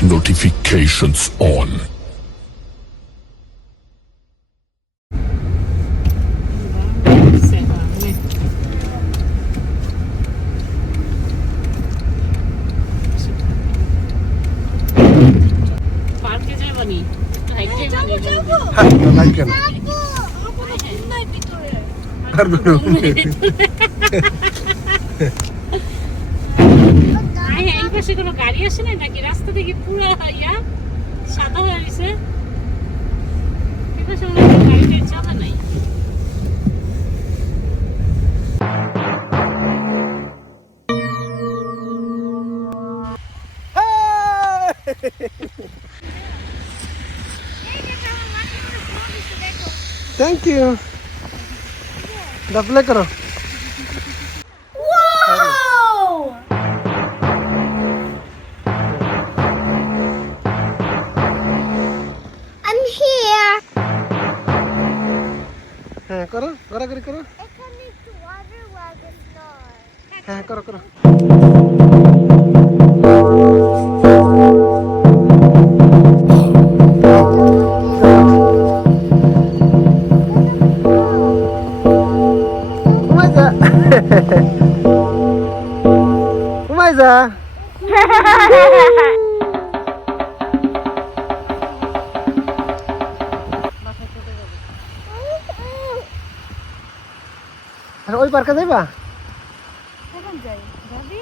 with notifications on. এই পাশে কোনো গাড়ি আসে না নাকি? রাস্তা থেকে পুরো ইয়া সাদা হয়ে গেছে। এই পাশে অনেক গাড়ি চলে নাই। Thank you. Double karo. Wow! I'm here. হ্যাঁ করো গড়াগড়ি করো। এখানে একটু water wagon নয়। হ্যাঁ করো করো। Umayza. Umayza. আরে ওই পার্কে যাইবা? এখন যাই। যাবি?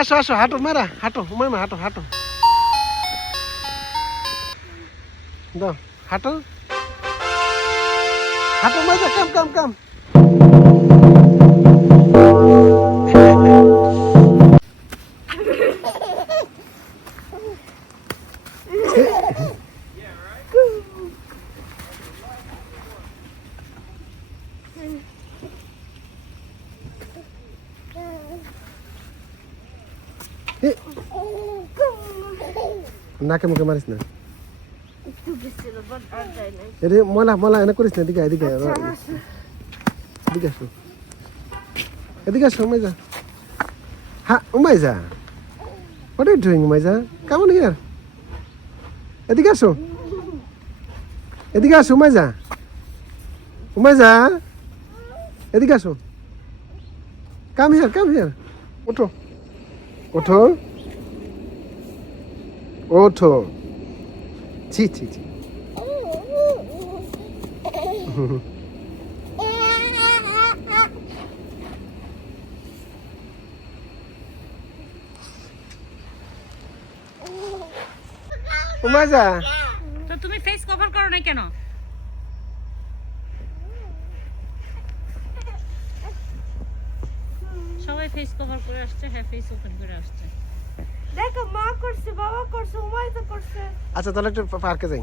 আসো আসো হাঁটো মারা হাঁটো উমাইমা হাঁটো হাঁটো দাও হাঁটো হাঁটো মাইজা কাম কাম কাম নাকে মুখে মারিস না একটু গেছিল বাট আর যাই নাই। এরে মলা মলা এনে করিস না এদিকে এদিকে এদিকে আসো এদিকে আসো উমাইজা হ্যাঁ Umaiza what are you doing Umaiza come on here এদিকে আসো এদিকে আসো উমাইজা উমাইজা এদিকে আসো come here ওঠো ওঠো ওঠো ছি ছি ছি উমাইজা তো তুমি ফেস কভার করো না কেন? সবাই ফেস কভার করে আসছে, হ্যাঁ ফেস ওপেন করে আসছে। দেখো মা করছে বাবা করছে উমাইদা করছে। আচ্ছা তাহলে একটু পার্কে যাই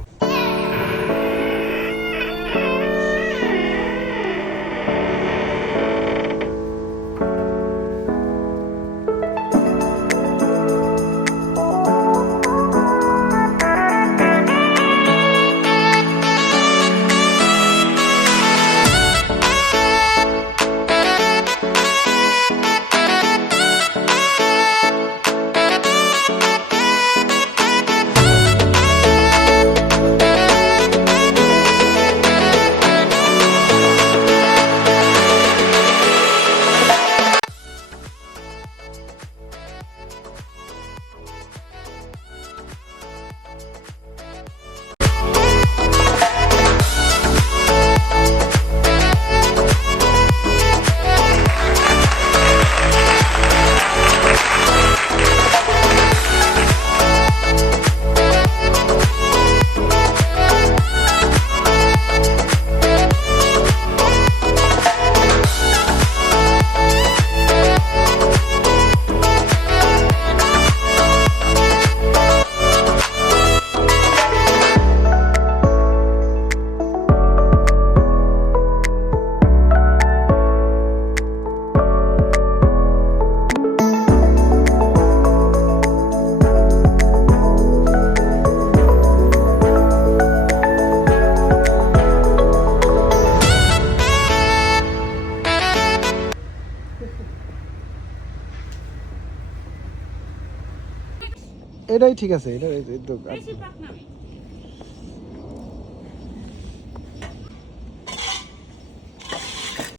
এটাই ঠিক আছে, এটা এই তো বেশি পাক না